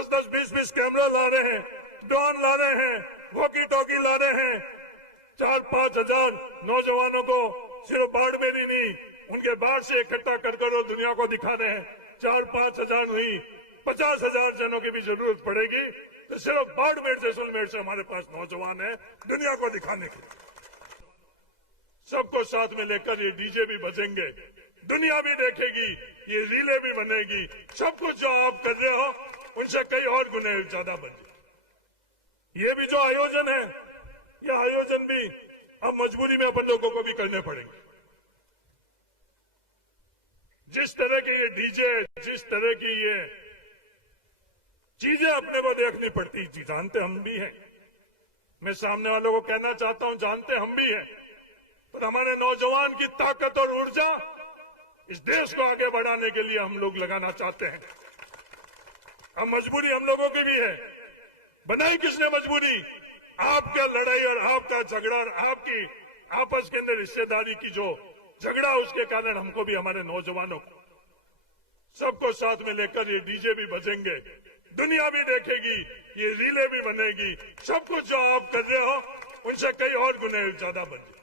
10-10, 20-20 camera ला रहे हैं, drone ला रहे हैं, वॉकी टॉकी ला रहे हैं। 4-5 हजार नौजवानों को सिर्फ बाड़मेर ही नहीं, उनके बाहर से इकट्ठा कर और दुनिया को दिखा रहे हैं। 4-5 हजार नहीं, 50 हजार जनों की भी जरूरत पड़ेगी। तो सिर्फ बाड़मेर जैसलमेर से हमारे पास नौजवान है दुनिया को दिखाने के लिए। सबको साथ में लेकर ये डीजे भी बजेंगे, दुनिया भी देखेगी, ये रीले भी बनेगी। सब कुछ जो आप कर रहे हो उनसे कई और गुने ज्यादा बने। ये भी जो आयोजन है, ये आयोजन भी अब मजबूरी में अपन लोगों को भी करने पड़ेंगे। जिस तरह के ये डीजे, जिस तरह की ये चीजें अपने को देखनी पड़ती, जानते हम भी हैं। मैं सामने वालों को कहना चाहता हूं, जानते हम भी हैं, पर हमारे नौजवान की ताकत और ऊर्जा इस देश को आगे बढ़ाने के लिए हम लोग लगाना चाहते हैं। अब मजबूरी हम लोगों की भी है। बनाई किसने मजबूरी? आपका लड़ाई और आपका झगड़ा और आपकी आपस के अंदर हिस्सेदारी की जो झगड़ा, उसके कारण हमको भी, हमारे नौजवानों को, सबको साथ में लेकर ये डीजे भी बजेंगे, दुनिया भी देखेगी, ये रीले भी बनेगी। सब कुछ जो आप कर रहे हो उनसे कई और गुने ज्यादा बने।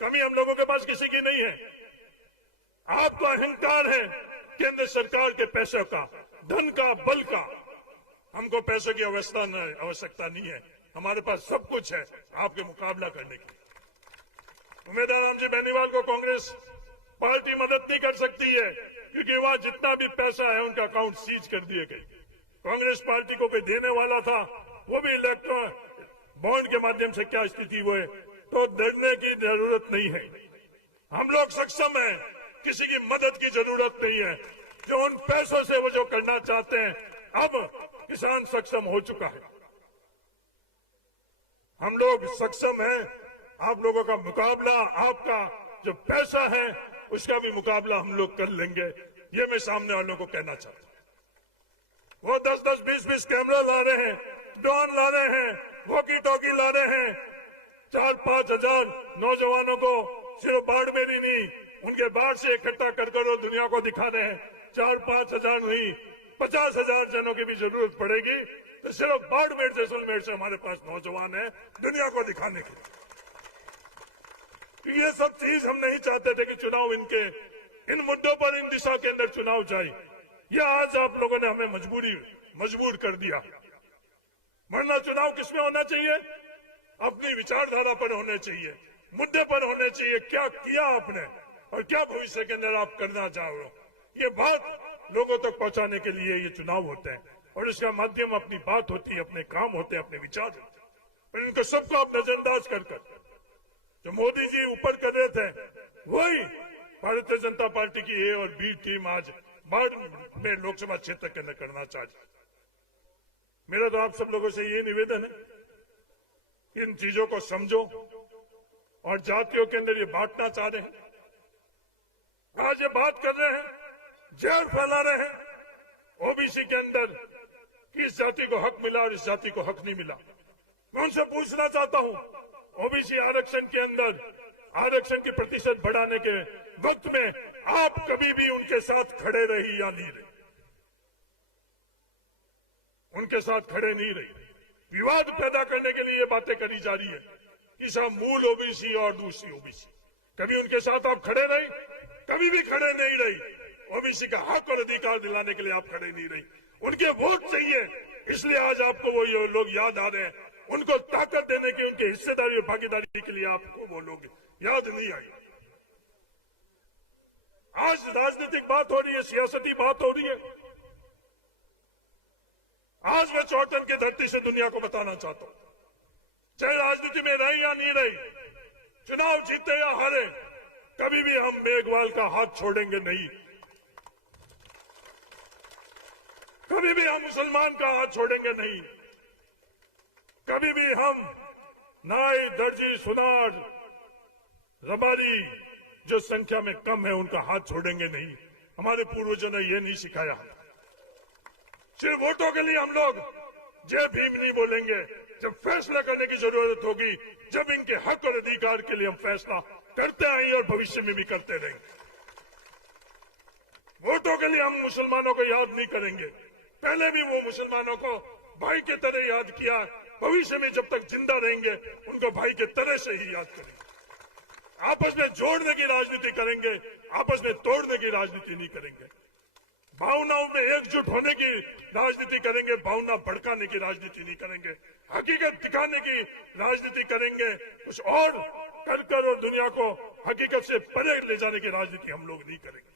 कमी हम लोगों के पास किसी की नहीं है। आपको अहंकार है केंद्र सरकार के पैसे का, धन का, बल का। हमको पैसे की आवश्यकता नहीं है। हमारे पास सब कुछ है आपके मुकाबला करने के लिए। उम्मीदवार राम जी बेनीवाल को कांग्रेस पार्टी मदद नहीं कर सकती है, क्योंकि वहां जितना भी पैसा है उनका अकाउंट सीज कर दिए गए। कांग्रेस पार्टी को कोई देने वाला था, वो भी इलेक्ट्रॉन बॉन्ड के माध्यम से क्या स्थिति हुई, तो डरने की जरूरत नहीं है। हम लोग सक्षम हैं, किसी की मदद की जरूरत नहीं है। जो उन पैसों से वो जो करना चाहते हैं, अब किसान सक्षम हो चुका है। हम लोग सक्षम हैं। आप लोगों का मुकाबला, आपका जो पैसा है उसका भी मुकाबला हम लोग कर लेंगे। ये मैं सामने वालों को कहना चाहता हूं। वो 10-10, 20-20 कैमरा ला रहे हैं, ड्रोन ला रहे हैं, वॉकी टॉकी ला रहे हैं। 4-5 हजार नौजवानों को सिर्फ बाड़मेर ही नहीं, उनके बाहर से इकट्ठा कर और दुनिया को दिखा रहे हैं। 4-5 हजार नहीं, 50 हजार जनों की भी जरूरत पड़ेगी। तो सिर्फ बाड़मेर जैसलमेर से हमारे पास नौजवान है दुनिया को दिखाने के लिए। ये सब चीज हम नहीं चाहते थे कि चुनाव इन मुद्दों पर, इन दिशा के अंदर चुनाव जाए। ये आज आप लोगों ने हमें मजबूर कर दिया। वरना चुनाव किसमें होना चाहिए? अपनी विचारधारा पर होने चाहिए, मुद्दे पर होने चाहिए। क्या किया आपने और क्या भविष्य के अंदर आप करना चाह रहे हो, ये बात लोगों तक पहुंचाने के लिए ये चुनाव होते हैं। और इसका माध्यम अपनी बात होती है, अपने काम होते हैं, अपने विचार होते हैं। और इनको सबको आप नजरअंदाज कर जो मोदी जी ऊपर कर रहे थे, वही भारतीय जनता पार्टी की ए और बी टीम आज बाढ़ में लोकसभा क्षेत्र के अंदर करना चाहती। मेरा तो आप सब लोगों से ये निवेदन है, इन चीजों को समझो। और जातियों के अंदर ये बांटना चाह रहे हैं, आज ये बात कर रहे हैं, जहर फैला रहे हैं ओबीसी के अंदर कि इस जाति को हक मिला और इस जाति को हक नहीं मिला। मैं उनसे पूछना चाहता हूं, ओबीसी आरक्षण के अंदर आरक्षण की प्रतिशत बढ़ाने के वक्त में आप कभी भी उनके साथ खड़े रही या नहीं रही? उनके साथ खड़े नहीं रही। विवाद पैदा करने के लिए ये बातें करी जा रही है कि सब मूल ओबीसी और दूसरी ओबीसी। कभी उनके साथ आप खड़े रही? कभी भी खड़े नहीं रही। ओबीसी का हक और अधिकार दिलाने के लिए आप खड़े नहीं रही। उनके वोट चाहिए, इसलिए आज आपको वो लोग याद आ रहे हैं। उनको ताकत देने की, उनकी हिस्सेदारी और भागीदारी के लिए आपको वो लोग याद नहीं आई। आज राजनीतिक बात हो रही है, सियासती बात हो रही है। आज मैं चौटन की धरती से दुनिया को बताना चाहता हूं, चाहे राजनीति में रही या नहीं रही, चुनाव जीते या हारे, कभी भी हम मेघवाल का हाथ छोड़ेंगे नहीं। कभी भी हम मुसलमान का हाथ छोड़ेंगे नहीं। कभी भी हम नाई, दर्जी, सुनार, रबारी जो संख्या में कम है उनका हाथ छोड़ेंगे नहीं। हमारे पूर्वजों ने ये नहीं सिखाया। सिर्फ वोटों के लिए हम लोग जय भीम नहीं बोलेंगे। जब फैसला करने की जरूरत होगी, जब इनके हक और अधिकार के लिए हम फैसला करते आएंगे और भविष्य में भी करते रहेंगे। वोटों के लिए हम मुसलमानों को याद नहीं करेंगे। पहले भी वो मुसलमानों को भाई के तरह याद किया, भविष्य में जब तक जिंदा रहेंगे उनको भाई के तरह से ही याद करेंगे। आपस में जोड़ने की राजनीति करेंगे, आपस में तोड़ने की राजनीति नहीं करेंगे। भावनाओं में एकजुट होने की राजनीति करेंगे, भावना भड़काने की राजनीति नहीं करेंगे। हकीकत दिखाने की राजनीति करेंगे, कुछ और कर और दुनिया को हकीकत से परे ले जाने की राजनीति हम लोग नहीं करेंगे।